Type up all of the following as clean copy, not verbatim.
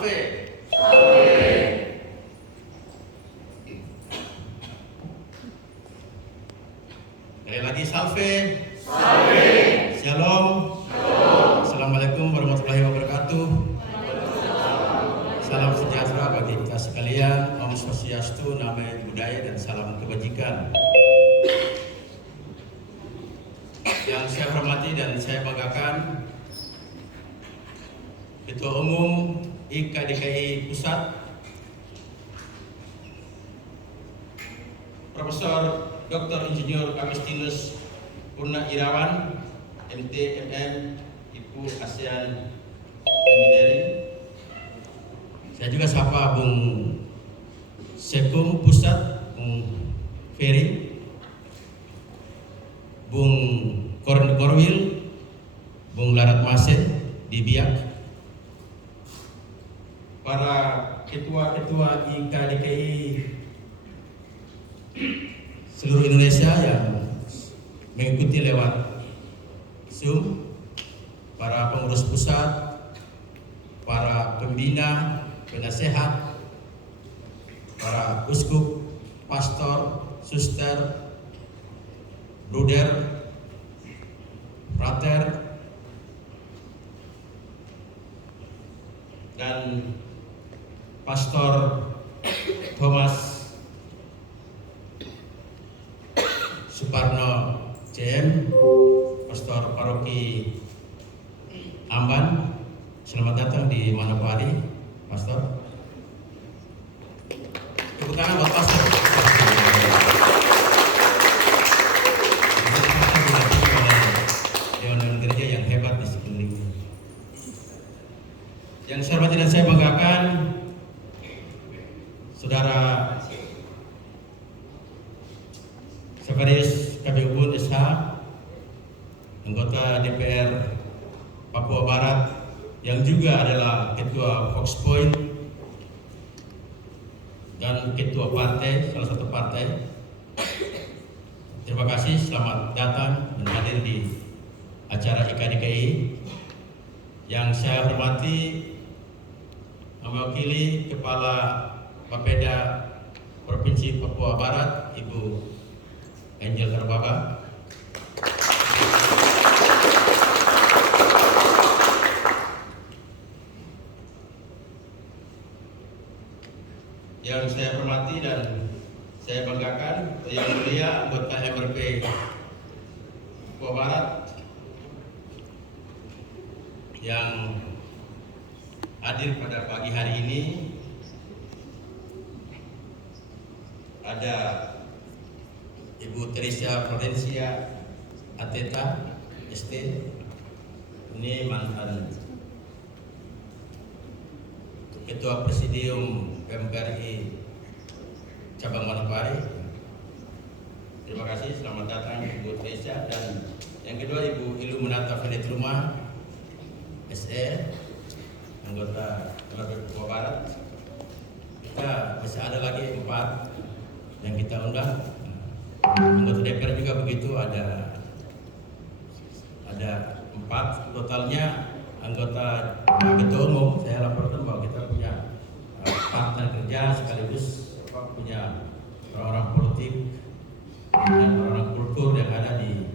Salve. Sekali lagi salve. Shalom. Assalamualaikum warahmatullahi wabarakatuh. Salam sejahtera bagi kita sekalian. Om Swastiastu, Namo Buddhaya, dan salam kebajikan. Yang saya hormati dan saya banggakan, Ketua Umum IKDKI Pusat, Profesor Dr. Insinyur Agustinus Purna Irawan, MT, MM, Ibu ASEAN Engineering. Saya juga sapa Bung Sekum Pusat, Bung Ferry, Bung Korwil, Bung Larat Masen di Biak, para ketua-ketua IKDKI seluruh Indonesia yang mengikuti lewat Zoom, para pengurus pusat, para pembina, penasehat, para uskup, pastor, suster, bruder, frater, dan Pastor Thomas Suparno CM, Pastor Paroki Amban. Selamat datang di Manokwari, Pastor. Tepuk tangan buat Pastor. Dewan gereja yang hebat di sekelilingnya. Yang saya hormati dan saya banggakan, Saudara Sekretaris KPU SH, anggota DPR Papua Barat, yang juga adalah Ketua Fox Point dan Ketua partai, salah satu partai. Terima kasih, selamat datang dan hadir di acara IKDKI. Yang saya hormati, mewakili Kepala Bapeda Provinsi Papua Barat, Ibu Angel Terbaba. Yang saya hormati dan saya banggakan, yang mulia anggota MRP Papua Barat yang hadir pada pagi hari ini. Ada Ibu Teresia Florencia Ateta ST, ini mantan Ketua Presidium PMKRI Cabang Manokwari. Terima kasih, selamat datang Ibu Teresia. Dan yang kedua Ibu Iluminata Venetruma SE, anggota MRP Papua Barat. Kita masih ada lagi 4 yang kita undang. Anggota DPR juga begitu, ada 4 totalnya. Anggota Ketua Umum saya laporkan bahwa kita punya partner kerja sekaligus punya orang-orang politik dan orang-orang kultur yang ada di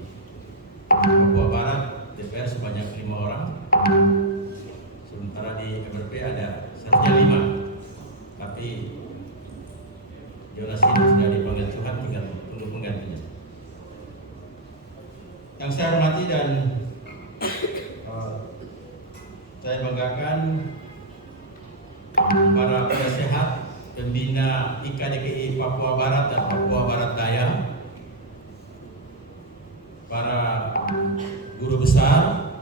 Papua Barat. DPR sebanyak 5 orang, sementara di MRP ada saja 5, tapi Jonas ini sudah dipanggil Tuhan, tinggal tunggu penggantinya. Yang saya hormati dan saya banggakan, para penasehat, pembina IKDKI Papua Barat dan Papua Barat Daya, para guru besar,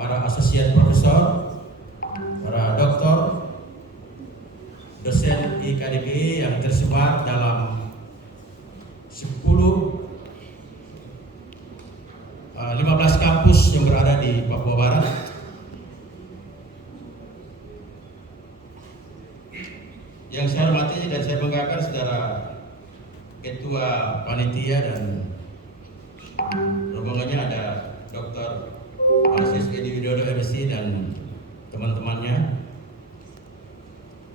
para asosiat profesor, para doktor, dosen IKDKI yang tersebar dalam 15 kampus yang berada di Papua Barat. Yang saya hormati dan saya banggakan saudara Ketua Panitia dan rombongannya, ada Dr. Alexis Edi Widodo MC dan teman teman-temannya.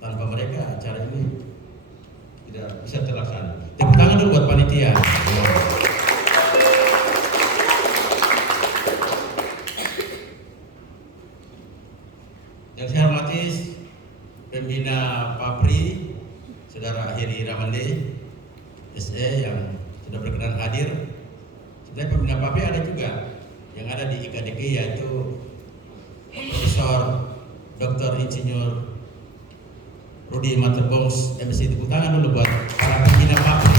Tanpa mereka acara ini tidak bisa terlaksana. Tepuk tangan dulu buat panitia. Yang saya hormati pembina PAPRI, Saudara Heri Ramande, SE yang sudah berkenan hadir. Sebenarnya pembina PAPRI ada juga yang ada di IKDG, yaitu Profesor Dr. Insinyur Rudi Materbongs, MC. Tepuk tangan dulu buat para pembina PAPRI.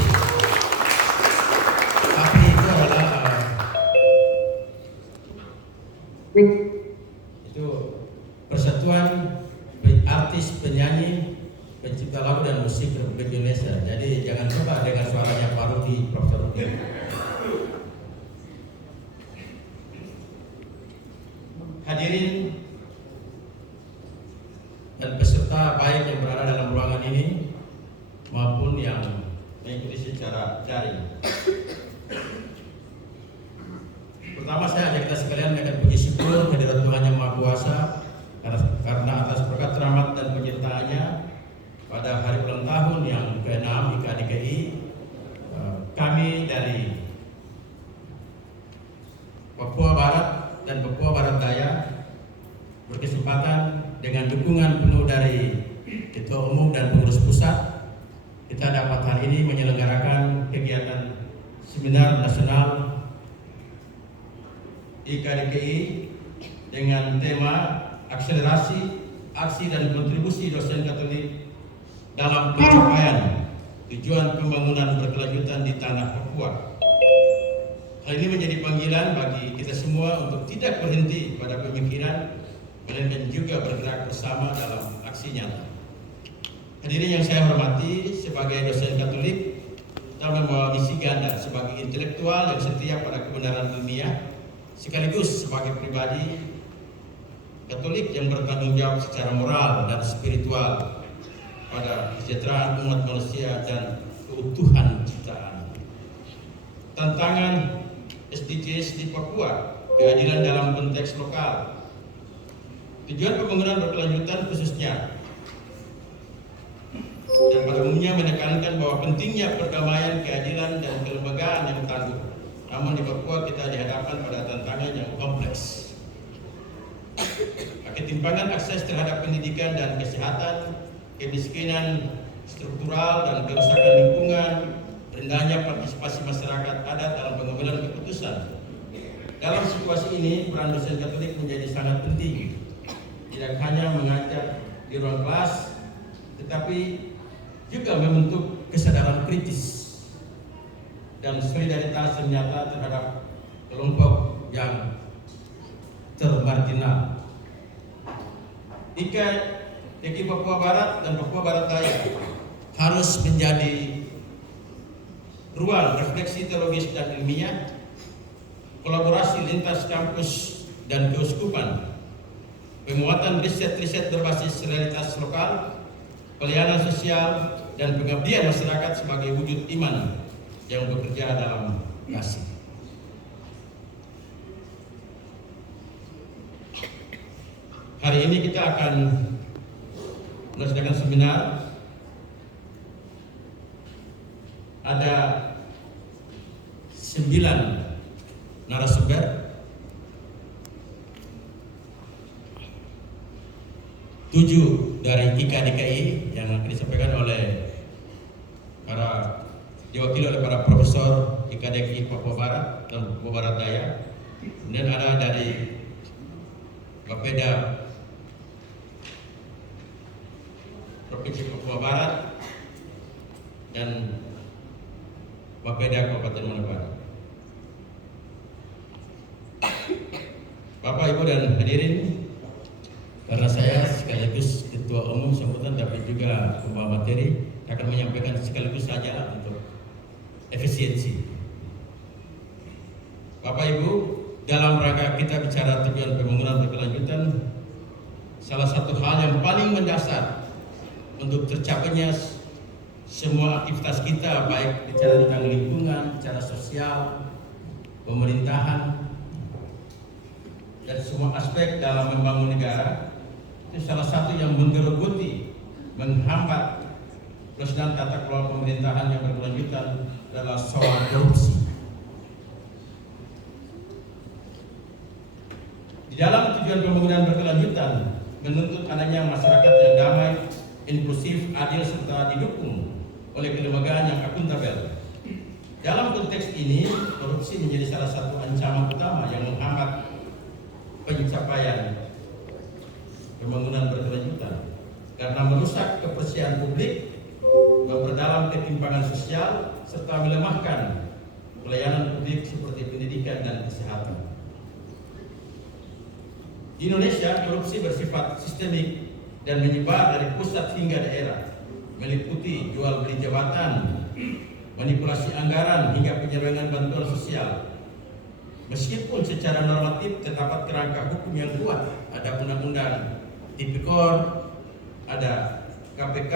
PAPRI itu adalah Persatuan Artis, Penyanyi, Pencipta Lagu dan Musik Republik Indonesia. Jadi jangan coba dengan suaranya Pak Rudi, Profesor Rudi. Hadirin dan peserta baik yang berada dalam ruangan ini maupun yang mengikuti secara daring. Pertama, saya ajak kita sekalian akan puji syukur kehadirat Tuhan Yang Maha Kuasa karena atas berkat rahmat dan penyertaannya pada hari ulang tahun yang ke-6 IKDKI, kami dari Papua Barat dan Papua Barat Daya berkesempatan dengan dukungan penuh dari Ketua Umum dan Pengurus Pusat, kita dapat hari ini menyelenggarakan kegiatan Seminar Nasional IKDKI dengan tema Akselerasi Aksi dan Kontribusi Dosen Katolik dalam pencapaian tujuan pembangunan berkelanjutan di tanah Papua. Hal ini menjadi panggilan bagi kita semua untuk tidak berhenti pada pemikiran, melainkan juga bergerak bersama dalam aksi nyata. Hadirin yang saya hormati, sebagai dosen Katolik, kita membawa misi ganda sebagai intelektual yang setia pada kebenaran ilmiah, sekaligus sebagai pribadi Katolik yang bertanggung jawab secara moral dan spiritual pada kesejahteraan umat manusia dan keutuhan ciptaan. Tantangan SDGs di Papua, keadilan dalam konteks lokal, tujuan pembangunan berkelanjutan khususnya, dan pada umumnya menekankan bahwa pentingnya perdamaian, keadilan, dan kelembagaan yang tangguh. Namun di Papua kita dihadapkan pada tantangan yang kompleks. Ketimpangan akses terhadap pendidikan dan kesehatan, kemiskinan struktural dan kerusakan lingkungan, rendahnya partisipasi masyarakat adat dalam pengambilan keputusan. Dalam situasi ini, peran dosen Katolik menjadi sangat penting. Tidak hanya mengajar di ruang kelas, tetapi juga membentuk kesadaran kritis dan solidaritas yang nyata terhadap kelompok yang termarginal. IKDKI Papua Barat dan Papua Barat Daya harus menjadi ruang refleksi teologis dan ilmiah, kolaborasi lintas kampus dan keuskupan, penguatan riset-riset berbasis realitas lokal, pelayanan sosial, dan pengabdian masyarakat sebagai wujud iman yang bekerja dalam kasih. Hari ini kita akan melaksanakan seminar. Ada 9 narasumber, 7 dari IKDKI yang akan disampaikan oleh diwakili oleh para profesor IKDKI Papua Barat dan Papua Barat Daya. Kemudian ada dari Bapeda Provinsi Papua Barat dan Bapeda Kabupaten Manokwari. Bapak, Ibu, dan hadirin, karena saya sekaligus Ketua Umum sambutan tapi juga pembawa materi, akan menyampaikan sekaligus saja untuk efisiensi. Bapak, Ibu, dalam rangka kita bicara tujuan pembangunan berkelanjutan, salah satu hal yang paling mendasar untuk tercapainya semua aktivitas kita, baik bicara tentang lingkungan, bicara sosial, pemerintahan, dan semua aspek dalam membangun negara, itu salah satu yang menggerogoti, menghambat pelaksanaan tata kelola pemerintahan yang berkelanjutan adalah soal korupsi. Di dalam tujuan pembangunan berkelanjutan menuntut adanya masyarakat yang damai, inklusif, adil, serta didukung oleh kelembagaan yang akuntabel. Dalam konteks ini, korupsi menjadi salah satu ancaman utama yang menghambat pencapaian pembangunan berkelanjutan karena merusak kepercayaan publik, memperdalam ketimpangan sosial, serta melemahkan pelayanan publik seperti pendidikan dan kesehatan. Di Indonesia, korupsi bersifat sistemik dan menyebar dari pusat hingga daerah, meliputi jual beli jabatan, manipulasi anggaran, hingga penyelewengan bantuan sosial. Meskipun secara normatif terdapat kerangka hukum yang kuat, ada undang-undang Tipikor, ada KPK,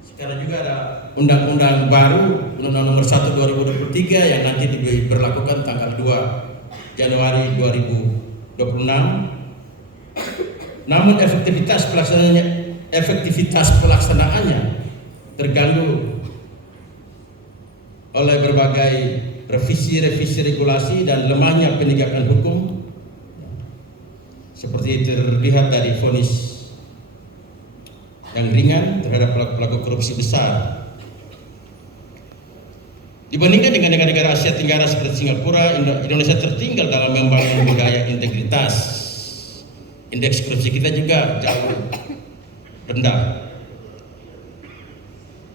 sekarang juga ada undang-undang baru, Undang-Undang Nomor 1 2023 yang nanti diberlakukan tanggal 2 Januari 2026. Namun efektivitas pelaksanaannya terganggu oleh berbagai revisi regulasi dan lemahnya penegakan hukum, seperti terlihat dari vonis yang ringan terhadap pelaku korupsi besar. Dibandingkan dengan negara-negara Asia Tenggara seperti Singapura, Indonesia tertinggal dalam membangun budaya integritas. Indeks korupsi kita juga jauh rendah.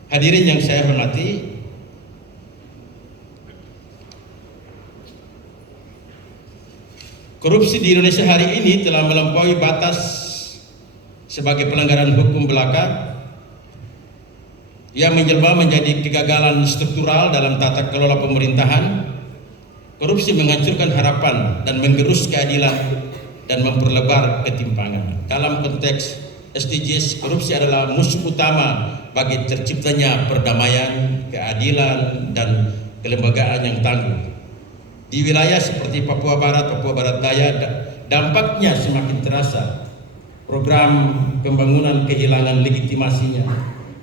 Hadirin yang saya hormati, korupsi di Indonesia hari ini telah melampaui batas sebagai pelanggaran hukum belaka. Ia menjelma menjadi kegagalan struktural dalam tata kelola pemerintahan. Korupsi menghancurkan harapan dan menggerus keadilan dan memperlebar ketimpangan. Dalam konteks SDGs, korupsi adalah musuh utama bagi terciptanya perdamaian, keadilan, dan kelembagaan yang tangguh. Di wilayah seperti Papua Barat Daya, dampaknya semakin terasa. Program pembangunan kehilangan legitimasinya.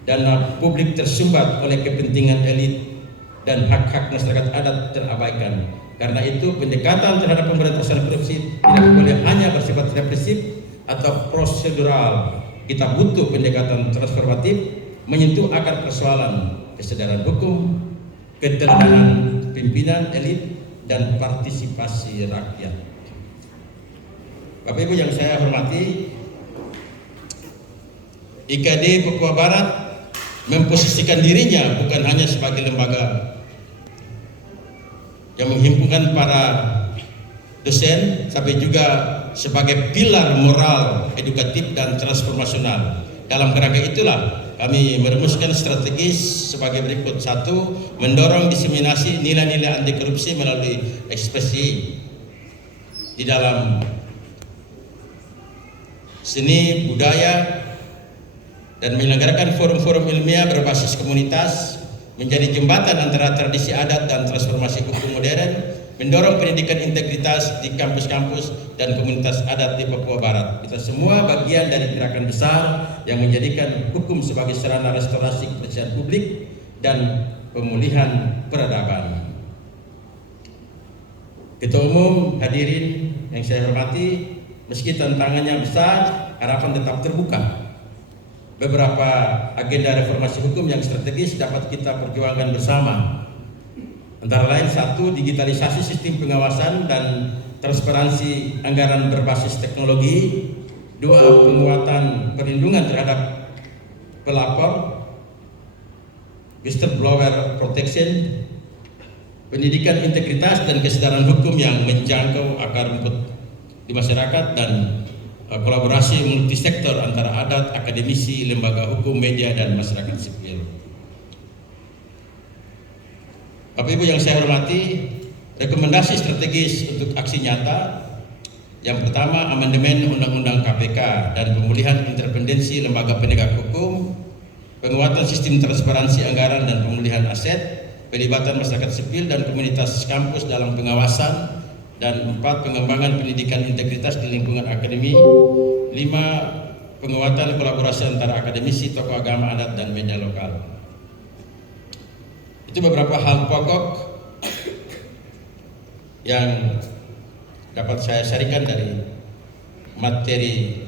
Dana publik tersumbat oleh kepentingan elit dan hak-hak masyarakat adat terabaikan. Karena itu pendekatan terhadap pemberantasan korupsi tidak boleh hanya bersifat represif atau prosedural. Kita butuh pendekatan transformatif, menyentuh akar persoalan kesadaran hukum, keteladanan pimpinan elit, dan partisipasi rakyat. Bapak Ibu yang saya hormati, IKD Papua Barat memposisikan dirinya bukan hanya sebagai lembaga yang menghimpunkan para dosen, tapi juga sebagai pilar moral, edukatif, dan transformasional. Dalam kerangka itulah kami merumuskan strategis sebagai berikut. 1. Mendorong diseminasi nilai-nilai anti korupsi melalui ekspresi di dalam seni, budaya, dan menyelenggarakan forum-forum ilmiah berbasis komunitas, menjadi jembatan antara tradisi adat dan transformasi hukum modern, mendorong pendidikan integritas di kampus-kampus dan komunitas adat di Papua Barat. Kita semua bagian dari gerakan besar yang menjadikan hukum sebagai sarana restorasi kepercayaan publik dan pemulihan peradaban. Ketua Umum, hadirin yang saya hormati, meski tantangannya besar, harapan tetap terbuka. Beberapa agenda reformasi hukum yang strategis dapat kita perjuangkan bersama. Antara lain 1. Digitalisasi sistem pengawasan dan transparansi anggaran berbasis teknologi. 2. Penguatan perlindungan terhadap pelapor, whistleblower protection, pendidikan integritas dan kesadaran hukum yang menjangkau akar rumput di masyarakat, dan kolaborasi multisektor antara adat, akademisi, lembaga hukum, media, dan masyarakat sipil. Bapak Ibu yang saya hormati, rekomendasi strategis untuk aksi nyata. Yang pertama, amandemen Undang-Undang KPK dan pemulihan independensi lembaga penegak hukum, penguatan sistem transparansi anggaran dan pemulihan aset, pelibatan masyarakat sipil dan komunitas kampus dalam pengawasan dan 4 pengembangan pendidikan integritas di lingkungan akademi, 5 penguatan kolaborasi antara akademisi, tokoh agama adat dan media lokal. Itu beberapa hal pokok yang dapat saya sharingkan dari materi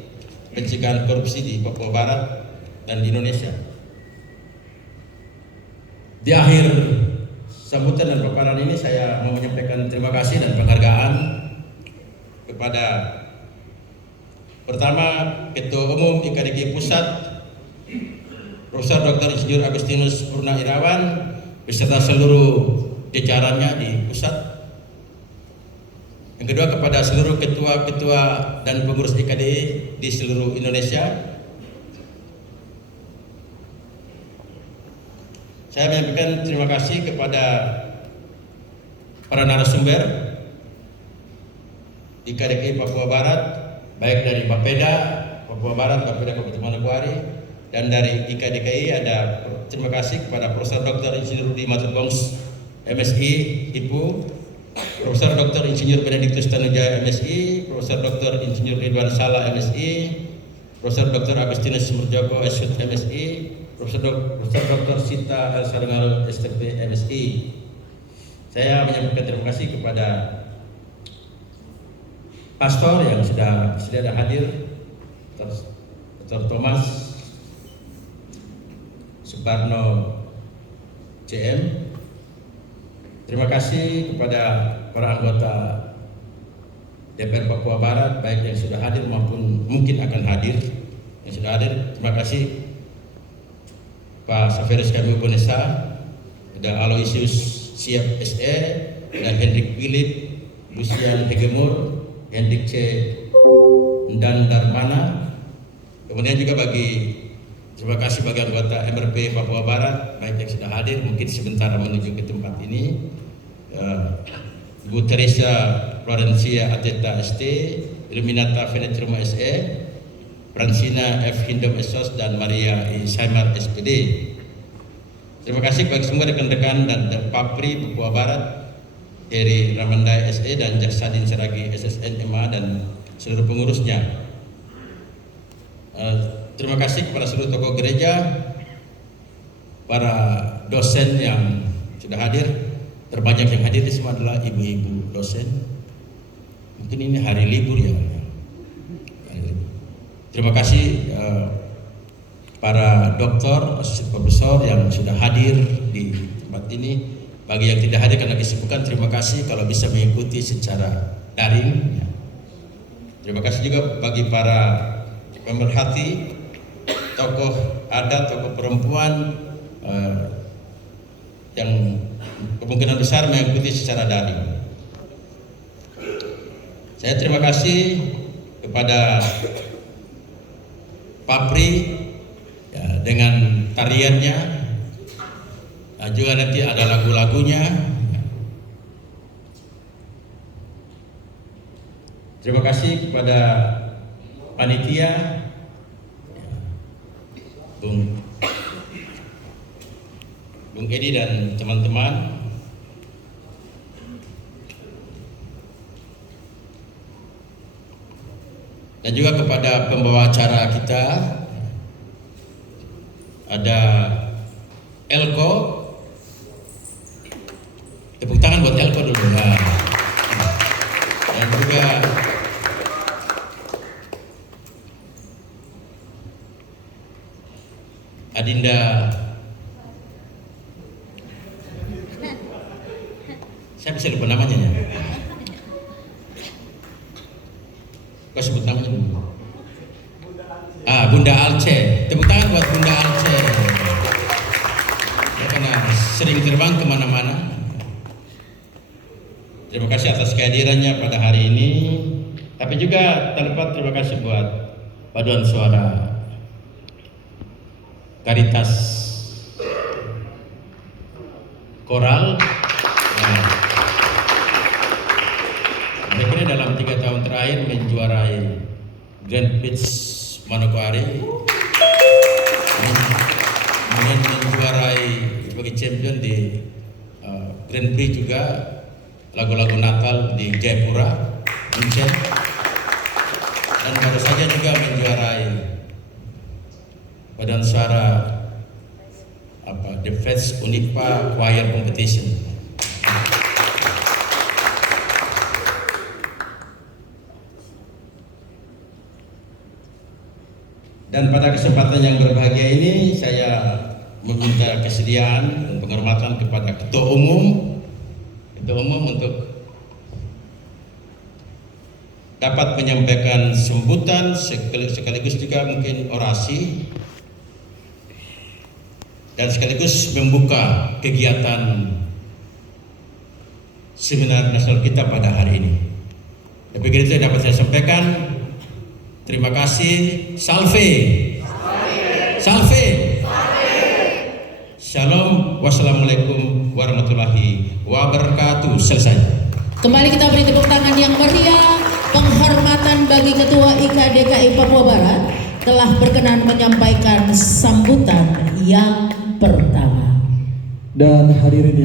pencegahan korupsi di Papua Barat dan di Indonesia. Di akhir sambutan dan paparan ini saya mau menyampaikan terima kasih dan penghargaan kepada pertama Ketua Umum IKDG Pusat Profesor Dr. Insinyur Agustinus Purna Irawan beserta seluruh jajarannya di pusat. Yang kedua kepada seluruh ketua-ketua dan pengurus IKDI di seluruh Indonesia. Saya menyampaikan terima kasih kepada para narasumber di IKDI Papua Barat, baik dari Bapeda Papua Barat, Bapeda Kabupaten Manokwari, dan dari IKDKI ada terima kasih kepada Profesor Dr. Insinyur Rudi Matubongs MSI IPU, Profesor Dr. Insinyur Benediktus Tanujaya MSI, Profesor Dr. Insinyur Ridwan Sala MSI, Profesor Dr. Agustinus Murjoko SHUT MSI, Profesor Dr. Sita El Sarungalu STP MSI. Saya menyampaikan terima kasih kepada pastor yang sudah hadir, Dr. Thomas Suparno CM. Terima kasih kepada para anggota DPR Papua Barat, baik yang sudah hadir maupun mungkin akan hadir. Yang sudah hadir, terima kasih Pak Saferis Kami Bonesa, ada Aloysius Siap SE, dan Hendrik Philip, Lucian Hegemur, Hendrik C. dan Darmana. Kemudian juga terima kasih bagi anggota MRP Papua Barat, baik yang sudah hadir, mungkin sebentar menuju ke tempat ini. Ibu Teresa Florencia Ateta ST, Illuminata Venetrum SE, Francina F. Hindom SOS, dan Maria I. Saimar SPD. Terima kasih bagi semua rekan-rekan dan Papri Papua Barat, Eri Ramandai SE dan Jaksadin Seragi SSN MA dan seluruh pengurusnya. Terima kasih kepada seluruh tokoh gereja, para dosen yang sudah hadir. Terbanyak yang hadir semua adalah ibu-ibu dosen. Mungkin ini hari libur ya. Terima kasih para doktor, asisten profesor yang sudah hadir di tempat ini. Bagi yang tidak hadir karena kesibukan, terima kasih kalau bisa mengikuti secara daring. Terima kasih juga bagi para pemerhati, tokoh adat, tokoh perempuan yang kemungkinan besar mengikuti secara daring. Saya terima kasih kepada Papri ya, dengan tariannya, juga nanti ada lagu-lagunya. Terima kasih kepada panitia, Bung Edi dan teman-teman. Dan juga kepada pembawa acara kita, ada Elko. Tepuk tangan buat Elko dulu ya. Dan juga Adinda, saya bisa lupa namanya ya. Kau sebut namanya dulu. Bunda Alce. Tepuk tangan buat Bunda Alce. Ya, karena sering terbang kemana-mana. Terima kasih atas kehadirannya pada hari ini. Tapi juga terlepas terima kasih buat paduan suara Karitas Koral. Saya kira dalam 3 tahun terakhir menjuarai Grand Prix Manokwari, kemudian menjuarai sebagai champion di Grand Prix juga lagu-lagu Natal di Jayapura, Indonesia, dan baru saja juga menjuarai Badan Suara The Feds Unitpa Choir Competition. Dan pada kesempatan yang berbahagia ini saya meminta kesediaan dan penghormatan kepada Ketua Umum untuk dapat menyampaikan sambutan sekaligus juga mungkin orasi dan sekaligus membuka kegiatan seminar nasional kita pada hari ini. Tapi itu dapat saya sampaikan. Terima kasih. Salve. Salve. Shalom. Wassalamualaikum warahmatullahi wabarakatuh. Selesai. Kembali kita beri tepuk tangan yang meriah. Penghormatan bagi Ketua IKDKI Papua Barat telah berkenan menyampaikan sambutan yang pertama. Dan hadirin yang